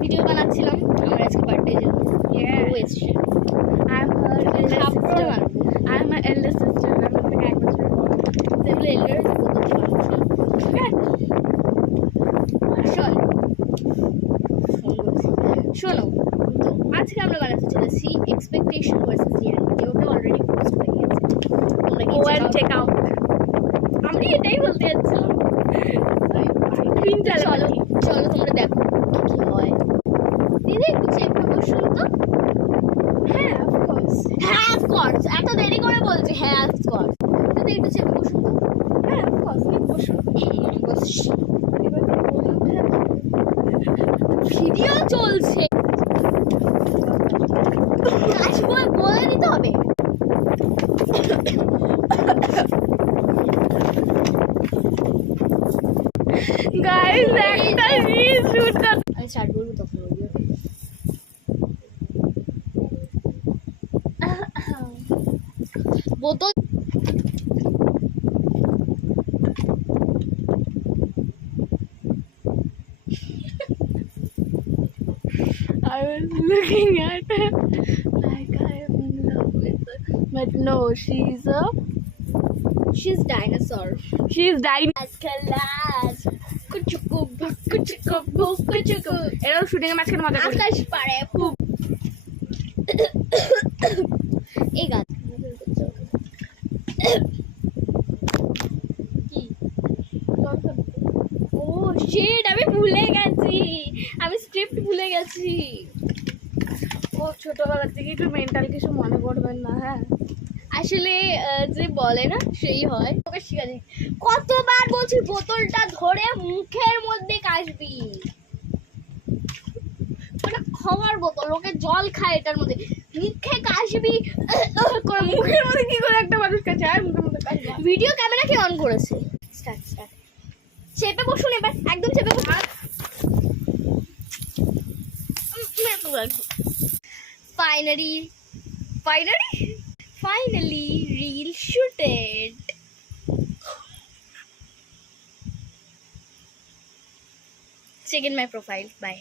Video বানাচ্ছিলাম আমার আজকে বার্থডে জন্য ও এসছে I'm her elder sister. I'm her elder sister. I'm her থেকে 1 বছর বড়। সেগুলো এল্ডার শোনো, তো আজকে আমরা বানাতে চলেছি এক্সপেকটেশন ভার্সেস রিয়ালিটি। ওটা অলরেডি পোস্ট হয়ে গেছে, তোমরা Go and check out. আমি এটাই বলতে যাচ্ছিলাম। Green চলো telepathy. চলো তোমরা দেখো কি হয়। দিদি একটু চেপে বসুন তো। হ্যাঁ, of course. হ্যাঁ অফকোর্স, এত দেরি করে বলছি। হ্যাঁ অফকোর্স, দিদি একটু চেপে বসুন তো। হ্যাঁ, of course. বসুন। এবার ভিডিও চলছে, কাজ বলে দিতে হবে। guys, একটা রিল শুট কর। আমি স্টার্ট করবো তখন বলবি। বোতল I was looking at her like I am in love with her. But no, she's she's dinosaur. dying. Class. কুচুকু কুচুকু কুচুকু এরাও শুটিং এর মাঝখানে মজা করি। আকাশ পারে খুব। এই গান কি? ও শিট, আমি ভুলে গেছি, আমি স্ক্রিপ্ট ভুলে গেছি। ও ছোটবেলা থেকে একটু মেন্টাল কিছু মনে করবেন না, হ্যাঁ। আসলে যে বলে না সেই হয়। তোকে শিখাচ্ছি, কতবার বলছি বোতলটা ধরে মুখের মধ্যে কাশবি। ওটা খাওয়ার বোতল, ওকে জল খায় এটার মধ্যে, মুখে কাশবি করে। মুখের মধ্যে কি করে একটা মানুষ কাছে আর মুখের মধ্যে কাশবে? ভিডিও ক্যামেরা কে অন করেছে? Start start. চেপে বসুন এবার, একদম চেপে বসুন। Finally reel shooted. Check in my profile, by.